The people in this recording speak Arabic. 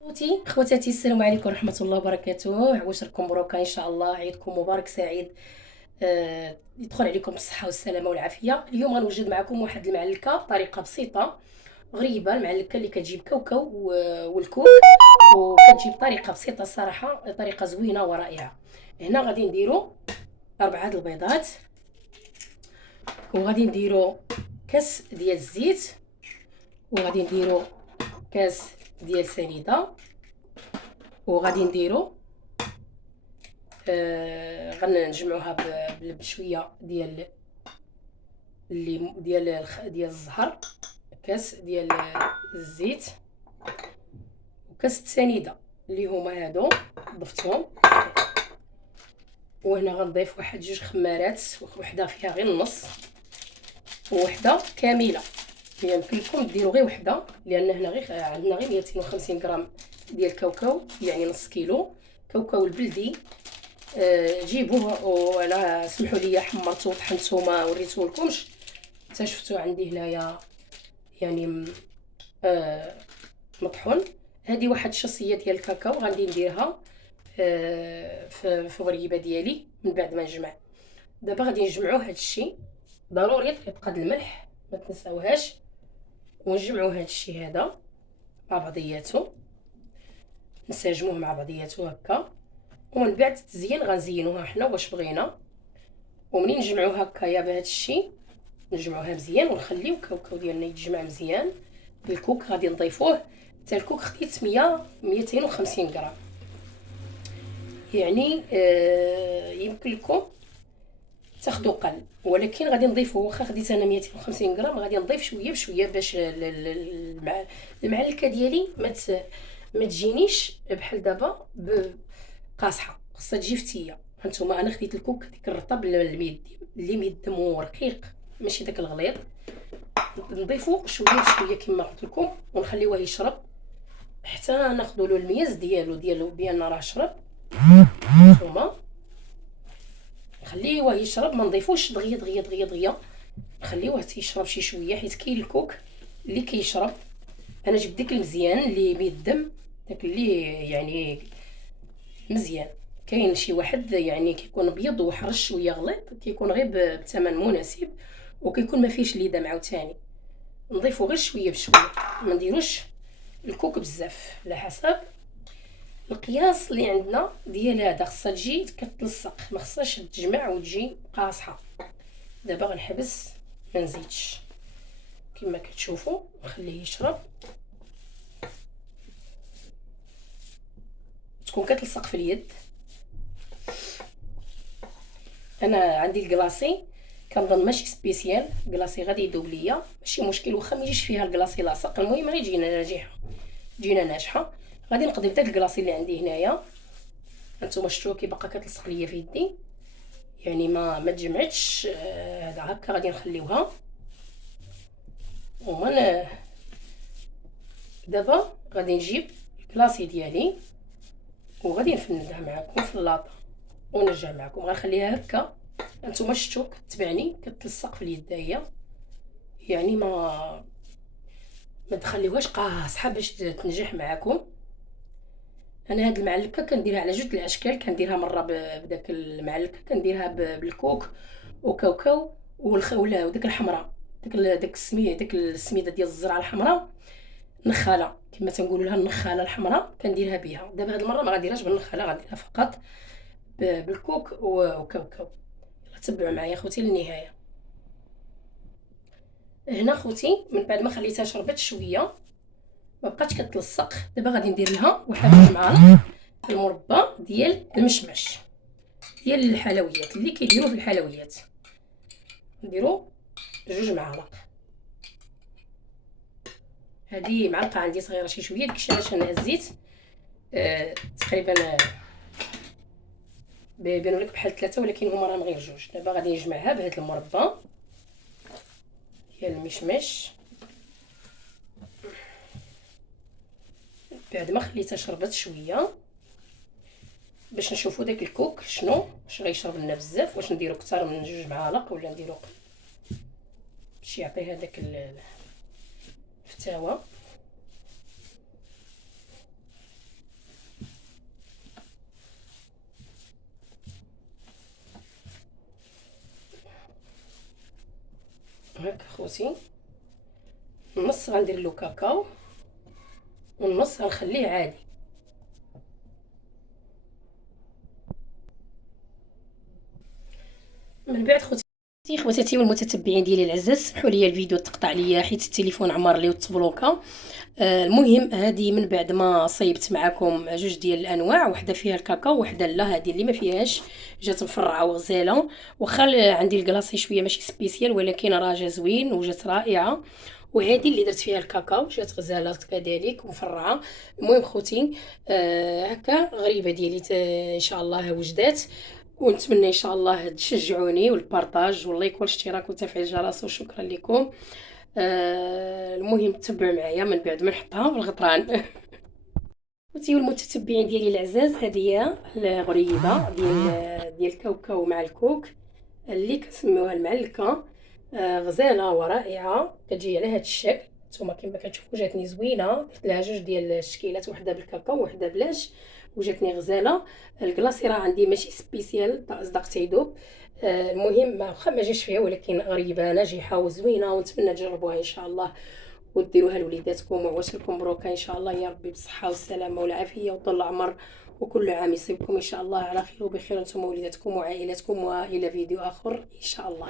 خواتاتي السلام عليكم ورحمه الله وبركاته. عواشركم مبروكه ان شاء الله، عيدكم مبارك سعيد. يدخل عليكم بالصحه والسلامه والعافيه. اليوم غنوجد معكم واحد المعلكه بطريقه بسيطه غريبه. المعلكه اللي كتجيب كاوكاو والكوك، وكتجيب طريقه بسيطه الصراحه، طريقه زوينه ورائعه. هنا غادي نديرو 4 البيضات، وغادي نديرو كاس ديال الزيت، وغادي نديرو كاس ديال سنيده، وغادي نديرو غنجمعوها بشويه ديال ديال الزهر، كاس ديال الزيت، وكاس السنيده اللي هما هادو ضفتهم. وهنا غنضيف واحد 2 خمارات، وحده فيها غير النص ووحده كامله. يمكن لكم ديروا غير وحده، لان هنا غير عندنا غير 250 غرام ديال الكاوكاو، يعني نص كيلو كاوكاو البلدي. جيبوه، وانا سمحوا لي حمرته وطحنته ما وريته لكمش، حتى شفتوا عندي هنايا يعني مطحون. هذه واحد الشصيه ديال الكاكاو غادي نديرها في غريبه ديالي من بعد ما نجمع. دابا غادي نجمعوا هذا الشيء، ضروري طريقه الملح ما تنساوهاش، ونجمعوا هذا الشيء هذا مع بعضياتو، نساجموه مع بعضياتو هكا. ومن بعد التزيين غنزينوها حنا واش بغينا. ومنين نجمعوها هكايا بهذا الشيء، نجمعوها مزيان ونخليو الكاوكاو ديالنا يتجمع مزيان. الكوك غادي نضيفوه حتى الكوك خديت 250 غرام، يعني يمكن لكم تاخذوا قل، ولكن غادي نضيفوا. واخا خديت انا 250 غرام، غادي نضيف شويه بشويه باش المعلكه ديالي ما تجينيش بحال دابا قاصحه، خصها تجي فتيه. هانتوما انا خديت الكوك ديك الرطب اللي ميدم ورقيق، ماشي داك الغليظ. نضيفو شويه بشويه كما قلت لكم، ونخليوه يشرب حتى ناخذوا له الميز ديالو بان راه شرب. هانتوما نخليوه يشرب، ما نضيفوش دغيا دغيا دغيا دغيا، نخليوه تيشرب شي شويه، حيت كاين الكوك اللي كيشرب. انا جبت ديك المزيان اللي بيدم، داك اللي يعني مزيان. كاين شي واحد يعني كيكون ابيض وحرش شويه غليظ، كيكون غير بثمن مناسب، وكيكون ما فيهش ليدام عاوتاني. نضيفو غير شويه بشويه، ما نديروش الكوك بزاف، على حسب القياس اللي عندنا ديال هذا. خصها تجي كتلصق، ما خصهاش تجمع وتجي قاصحه. دابا غنحبس ما نزيدش كما كتشوفوا، نخليه يشرب. تكون كتلصق في اليد. انا عندي الكلاصي، كنظن ماشي سبيسيال، كلاصي غادي يذوب ليا ماشي مشكل، واخا ما يجيش فيها الكلاصي لاصق، المهم غير تجينا ناجحه، تجينا ناجحه. غادي نقضي بداك الكلاصي اللي عندي هنايا. هانتوما شفتوا كي باقا كتلصق ليا في يدي، يعني ما تجمعتش. هذا هكا غادي نخليوها. ومن دابا غادي نجيب الكلاصي ديالي، وغادي نفندها معكم في اللاطه ونرجع معكم. غنخليها هكا، هانتوما شفتوا كتبعني كتلصق في اليد هي، يعني ما تخليوهاش قاصحه باش تنجح معكم. انا هاد المعلكه كنديرها على 2 الاشكال. كنديرها مره بداك المعلكه، كنديرها بالكوك وكاوكاو ولا وديك الحمراء، داك السميده ديال الزرعه الحمراء، نخاله كما تنقولوا لها، النخاله الحمراء كنديرها بها. دابا هاد المره ما غاديرهاش بالنخاله، غاديرها فقط بالكوك وكاوكاو. يلا تبعوا معايا خوتي للنهايه. هنا خوتي من بعد ما خليتها شربت شويه، ما بقاتش كتلصق، دابا غادي ندير لها واحد 2 معالق المربى ديال المشمش ديال الحلويات اللي كيديروا في الحلويات. نديروا 2 معالق. هذه معلقه عندي صغيره شي شويه، داكشي علاش انا هزيت تقريبا بيبانوا لك بحال 3، ولكن هما راهم غير 2. دابا غادي نجمعها بهذا المربى ديال المشمش بعد ما خليتها شربت شويه، باش نشوفوا داك الكوك شنو واش غيشرب لنا بزاف، واش نديرو كثر من 2 معالق ولا نديرو قل، باش يعطي هذاك الفتاوى. هاك خوتي، النص غندير له كاكاو والنص غنخليه عادي. من بعد خواتاتي والمتتبعين ديالي العزاز، سمحوا لي الفيديو تقطع ليا حيت التليفون عمر لي وتبلوكا. المهم هذه من بعد ما صيبت معكم جوج ديال الانواع، وحده فيها الكاكاو وحده لا، هذه اللي ما فيهاش جات مفرعه وغزاله. واخا عندي الكلاصي شويه ماشي سبيسيال، ولكن راه جا زوين وجات رائعه. وهذه اللي درت فيها الكاكاو جات غزاله كذلك ومفرعه. المهم خوتي، هكا غريبه ديالي ان شاء الله وجدات، ونتمنى ان شاء الله تشجعوني والبارطاج واللايك والاشتراك وتفعيل الجرس، وشكرا لكم. المهم تبعوا معايا من بعد ما نحطها في الغطران. خوتي والمتتبعين ديالي العزاز، هذه هي الغريبه ديال الكاوكاو مع الكوك اللي كنسميوها المعلكه. غزاله ورائعه، كتجي على هذا الشكل. نتوما كما كتشوفوا جاتني زوينه، درت لها جوج ديال الشكيلات، وحده بالكاكاو وحده بلاش، وجاتني غزاله. الكلاصي راه عندي ماشي سبيسيال، اصدق تيدوب. المهم واخا ما جاش فيها، ولكن غريبه ناجحه وزوينه، ونتمنى تجربوها ان شاء الله وديروها لوليداتكم وعواش لكم مبروكه ان شاء الله، يا ربي بالصحه والسلامه والعافيه وطول العمر، وكل عام يصيبكم ان شاء الله على خير وبخير انتم ووليداتكم وعائلاتكم. والى فيديو اخر ان شاء الله.